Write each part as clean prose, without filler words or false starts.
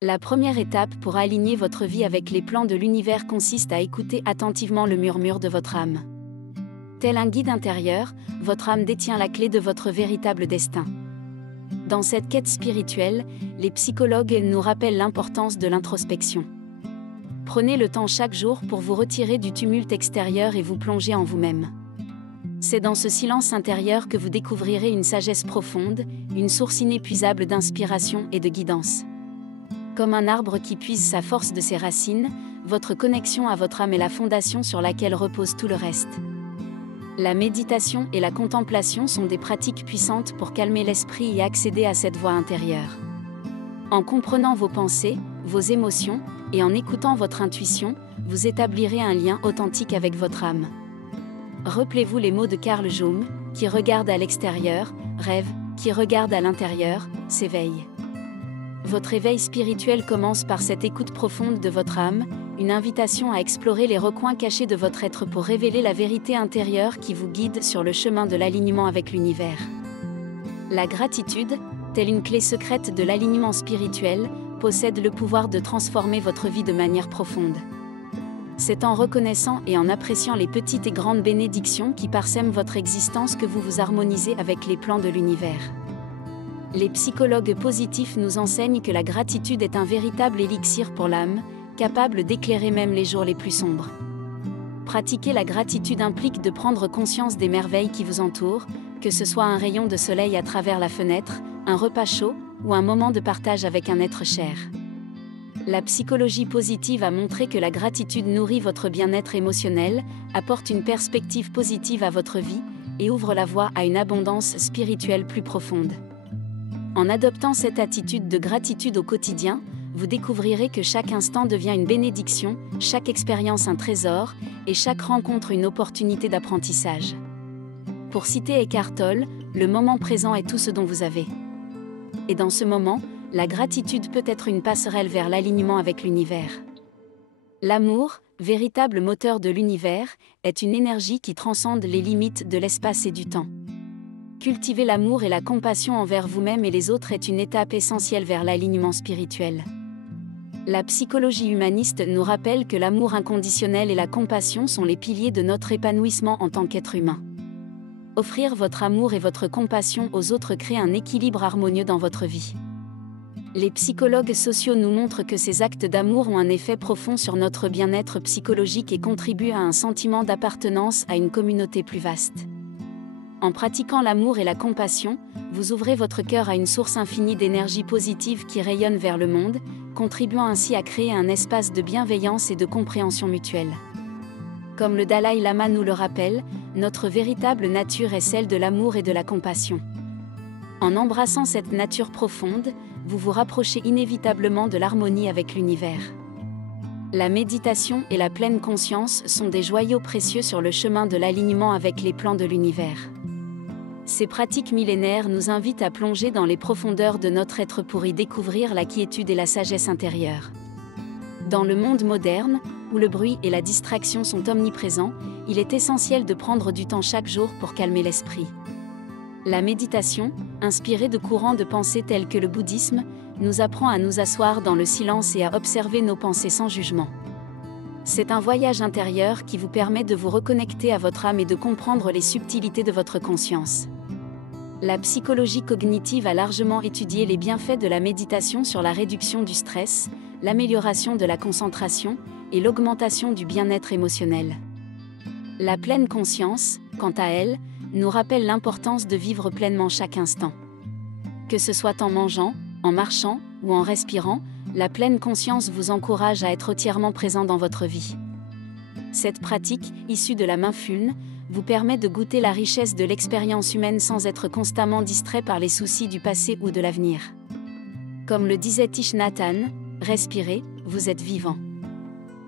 La première étape pour aligner votre vie avec les plans de l'univers consiste à écouter attentivement le murmure de votre âme. Tel un guide intérieur, votre âme détient la clé de votre véritable destin. Dans cette quête spirituelle, les psychologues nous rappellent l'importance de l'introspection. Prenez le temps chaque jour pour vous retirer du tumulte extérieur et vous plonger en vous-même. C'est dans ce silence intérieur que vous découvrirez une sagesse profonde, une source inépuisable d'inspiration et de guidance. Comme un arbre qui puise sa force de ses racines, votre connexion à votre âme est la fondation sur laquelle repose tout le reste. La méditation et la contemplation sont des pratiques puissantes pour calmer l'esprit et accéder à cette voie intérieure. En comprenant vos pensées, vos émotions, et en écoutant votre intuition, vous établirez un lien authentique avec votre âme. Rappelez-vous les mots de Carl Jung, qui regarde à l'extérieur, rêve, qui regarde à l'intérieur, s'éveille. Votre éveil spirituel commence par cette écoute profonde de votre âme, une invitation à explorer les recoins cachés de votre être pour révéler la vérité intérieure qui vous guide sur le chemin de l'alignement avec l'univers. La gratitude, telle une clé secrète de l'alignement spirituel, possède le pouvoir de transformer votre vie de manière profonde. C'est en reconnaissant et en appréciant les petites et grandes bénédictions qui parsèment votre existence que vous vous harmonisez avec les plans de l'univers. Les psychologues positifs nous enseignent que la gratitude est un véritable élixir pour l'âme, capable d'éclairer même les jours les plus sombres. Pratiquer la gratitude implique de prendre conscience des merveilles qui vous entourent, que ce soit un rayon de soleil à travers la fenêtre, un repas chaud, ou un moment de partage avec un être cher. La psychologie positive a montré que la gratitude nourrit votre bien-être émotionnel, apporte une perspective positive à votre vie, et ouvre la voie à une abondance spirituelle plus profonde. En adoptant cette attitude de gratitude au quotidien, vous découvrirez que chaque instant devient une bénédiction, chaque expérience un trésor, et chaque rencontre une opportunité d'apprentissage. Pour citer Eckhart Tolle, le moment présent est tout ce dont vous avez. Et dans ce moment, la gratitude peut être une passerelle vers l'alignement avec l'univers. L'amour, véritable moteur de l'univers, est une énergie qui transcende les limites de l'espace et du temps. Cultiver l'amour et la compassion envers vous-même et les autres est une étape essentielle vers l'alignement spirituel. La psychologie humaniste nous rappelle que l'amour inconditionnel et la compassion sont les piliers de notre épanouissement en tant qu'être humain. Offrir votre amour et votre compassion aux autres crée un équilibre harmonieux dans votre vie. Les psychologues sociaux nous montrent que ces actes d'amour ont un effet profond sur notre bien-être psychologique et contribuent à un sentiment d'appartenance à une communauté plus vaste. En pratiquant l'amour et la compassion, vous ouvrez votre cœur à une source infinie d'énergie positive qui rayonne vers le monde, contribuant ainsi à créer un espace de bienveillance et de compréhension mutuelle. Comme le Dalai Lama nous le rappelle, notre véritable nature est celle de l'amour et de la compassion. En embrassant cette nature profonde, vous vous rapprochez inévitablement de l'harmonie avec l'univers. La méditation et la pleine conscience sont des joyaux précieux sur le chemin de l'alignement avec les plans de l'univers. Ces pratiques millénaires nous invitent à plonger dans les profondeurs de notre être pour y découvrir la quiétude et la sagesse intérieure. Dans le monde moderne, où le bruit et la distraction sont omniprésents, il est essentiel de prendre du temps chaque jour pour calmer l'esprit. La méditation, inspirée de courants de pensée tels que le bouddhisme, nous apprend à nous asseoir dans le silence et à observer nos pensées sans jugement. C'est un voyage intérieur qui vous permet de vous reconnecter à votre âme et de comprendre les subtilités de votre conscience. La psychologie cognitive a largement étudié les bienfaits de la méditation sur la réduction du stress, l'amélioration de la concentration et l'augmentation du bien-être émotionnel. La pleine conscience, quant à elle, nous rappelle l'importance de vivre pleinement chaque instant. Que ce soit en mangeant, en marchant ou en respirant, la pleine conscience vous encourage à être entièrement présent dans votre vie. Cette pratique, issue de la mindfulness, vous permet de goûter la richesse de l'expérience humaine sans être constamment distrait par les soucis du passé ou de l'avenir. Comme le disait Thich Nhat Hanh, respirez, vous êtes vivant.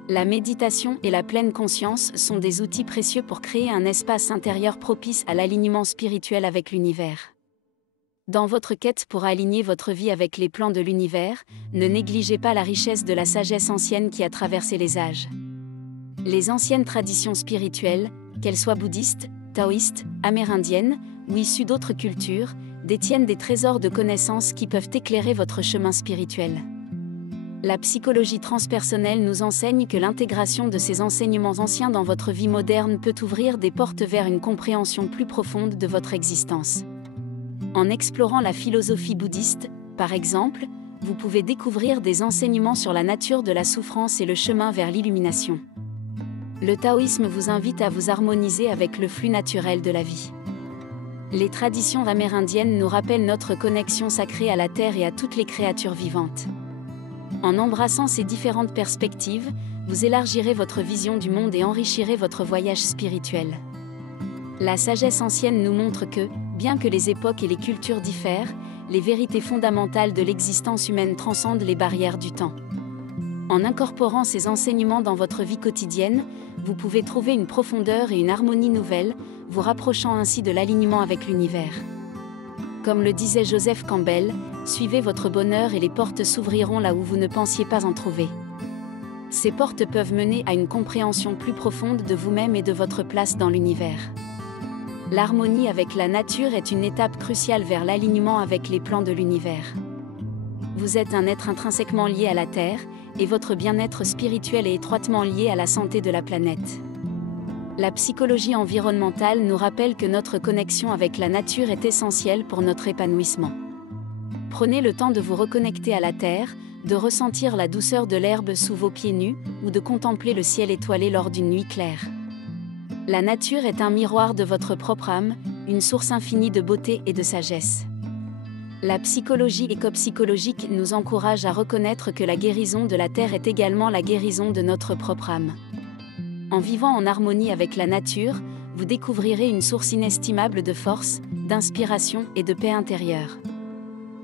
La méditation et la pleine conscience sont des outils précieux pour créer un espace intérieur propice à l'alignement spirituel avec l'univers. Dans votre quête pour aligner votre vie avec les plans de l'univers, ne négligez pas la richesse de la sagesse ancienne qui a traversé les âges. Les anciennes traditions spirituelles, qu'elles soient bouddhistes, taoïstes, amérindiennes ou issues d'autres cultures, détiennent des trésors de connaissances qui peuvent éclairer votre chemin spirituel. La psychologie transpersonnelle nous enseigne que l'intégration de ces enseignements anciens dans votre vie moderne peut ouvrir des portes vers une compréhension plus profonde de votre existence. En explorant la philosophie bouddhiste, par exemple, vous pouvez découvrir des enseignements sur la nature de la souffrance et le chemin vers l'illumination. Le taoïsme vous invite à vous harmoniser avec le flux naturel de la vie. Les traditions amérindiennes nous rappellent notre connexion sacrée à la terre et à toutes les créatures vivantes. En embrassant ces différentes perspectives, vous élargirez votre vision du monde et enrichirez votre voyage spirituel. La sagesse ancienne nous montre que, bien que les époques et les cultures diffèrent, les vérités fondamentales de l'existence humaine transcendent les barrières du temps. En incorporant ces enseignements dans votre vie quotidienne, vous pouvez trouver une profondeur et une harmonie nouvelles, vous rapprochant ainsi de l'alignement avec l'univers. Comme le disait Joseph Campbell, suivez votre bonheur et les portes s'ouvriront là où vous ne pensiez pas en trouver. Ces portes peuvent mener à une compréhension plus profonde de vous-même et de votre place dans l'univers. L'harmonie avec la nature est une étape cruciale vers l'alignement avec les plans de l'univers. Vous êtes un être intrinsèquement lié à la Terre, et votre bien-être spirituel est étroitement lié à la santé de la planète. La psychologie environnementale nous rappelle que notre connexion avec la nature est essentielle pour notre épanouissement. Prenez le temps de vous reconnecter à la Terre, de ressentir la douceur de l'herbe sous vos pieds nus, ou de contempler le ciel étoilé lors d'une nuit claire. La nature est un miroir de votre propre âme, une source infinie de beauté et de sagesse. La psychologie éco-psychologique nous encourage à reconnaître que la guérison de la Terre est également la guérison de notre propre âme. En vivant en harmonie avec la nature, vous découvrirez une source inestimable de force, d'inspiration et de paix intérieure.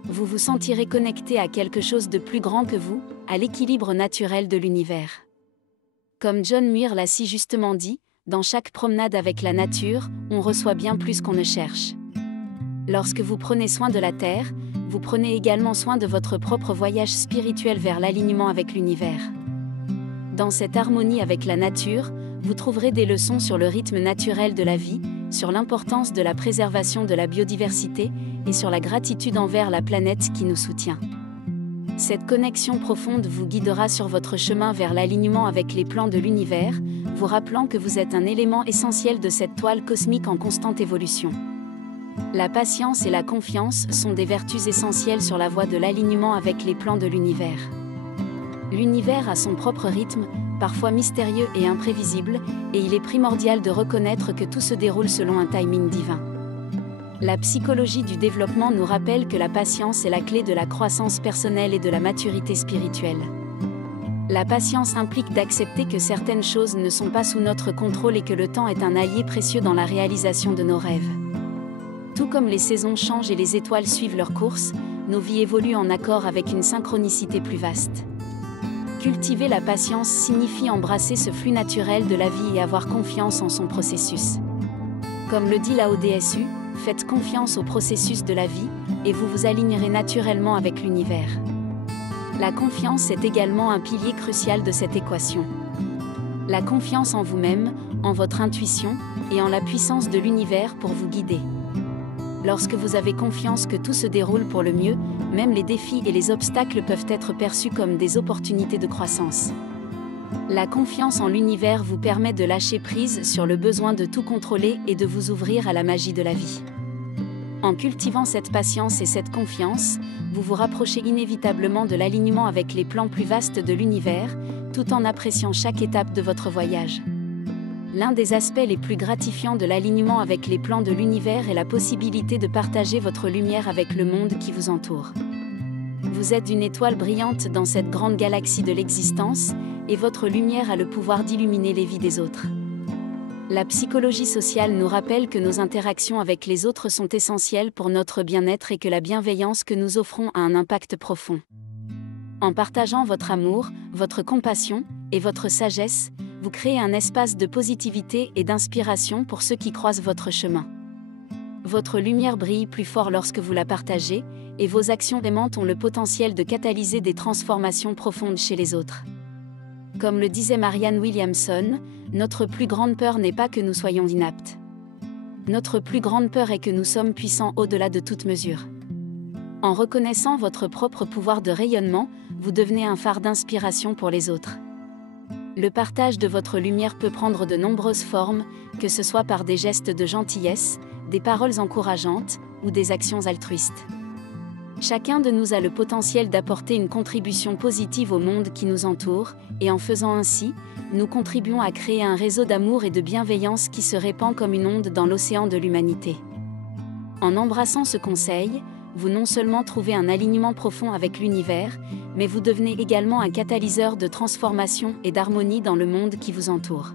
Vous vous sentirez connecté à quelque chose de plus grand que vous, à l'équilibre naturel de l'univers. Comme John Muir l'a si justement dit, dans chaque promenade avec la nature, on reçoit bien plus qu'on ne cherche. Lorsque vous prenez soin de la Terre, vous prenez également soin de votre propre voyage spirituel vers l'alignement avec l'univers. Dans cette harmonie avec la nature, vous trouverez des leçons sur le rythme naturel de la vie, sur l'importance de la préservation de la biodiversité et sur la gratitude envers la planète qui nous soutient. Cette connexion profonde vous guidera sur votre chemin vers l'alignement avec les plans de l'univers, vous rappelant que vous êtes un élément essentiel de cette toile cosmique en constante évolution. La patience et la confiance sont des vertus essentielles sur la voie de l'alignement avec les plans de l'univers. L'univers a son propre rythme, parfois mystérieux et imprévisible, et il est primordial de reconnaître que tout se déroule selon un timing divin. La psychologie du développement nous rappelle que la patience est la clé de la croissance personnelle et de la maturité spirituelle. La patience implique d'accepter que certaines choses ne sont pas sous notre contrôle et que le temps est un allié précieux dans la réalisation de nos rêves. Tout comme les saisons changent et les étoiles suivent leur course, nos vies évoluent en accord avec une synchronicité plus vaste. Cultiver la patience signifie embrasser ce flux naturel de la vie et avoir confiance en son processus. Comme le dit Lao Tzu, faites confiance au processus de la vie, et vous vous alignerez naturellement avec l'univers. La confiance est également un pilier crucial de cette équation. La confiance en vous-même, en votre intuition, et en la puissance de l'univers pour vous guider. Lorsque vous avez confiance que tout se déroule pour le mieux, même les défis et les obstacles peuvent être perçus comme des opportunités de croissance. La confiance en l'univers vous permet de lâcher prise sur le besoin de tout contrôler et de vous ouvrir à la magie de la vie. En cultivant cette patience et cette confiance, vous vous rapprochez inévitablement de l'alignement avec les plans plus vastes de l'univers, tout en appréciant chaque étape de votre voyage. L'un des aspects les plus gratifiants de l'alignement avec les plans de l'univers est la possibilité de partager votre lumière avec le monde qui vous entoure. Vous êtes une étoile brillante dans cette grande galaxie de l'existence, et votre lumière a le pouvoir d'illuminer les vies des autres. La psychologie sociale nous rappelle que nos interactions avec les autres sont essentielles pour notre bien-être et que la bienveillance que nous offrons a un impact profond. En partageant votre amour, votre compassion et votre sagesse, vous créez un espace de positivité et d'inspiration pour ceux qui croisent votre chemin. Votre lumière brille plus fort lorsque vous la partagez, et vos actions aimantes ont le potentiel de catalyser des transformations profondes chez les autres. Comme le disait Marianne Williamson, notre plus grande peur n'est pas que nous soyons inaptes. Notre plus grande peur est que nous sommes puissants au-delà de toute mesure. En reconnaissant votre propre pouvoir de rayonnement, vous devenez un phare d'inspiration pour les autres. Le partage de votre lumière peut prendre de nombreuses formes, que ce soit par des gestes de gentillesse, des paroles encourageantes, ou des actions altruistes. Chacun de nous a le potentiel d'apporter une contribution positive au monde qui nous entoure, et en faisant ainsi, nous contribuons à créer un réseau d'amour et de bienveillance qui se répand comme une onde dans l'océan de l'humanité. En embrassant ce conseil, vous non seulement trouvez un alignement profond avec l'univers, mais vous devenez également un catalyseur de transformation et d'harmonie dans le monde qui vous entoure.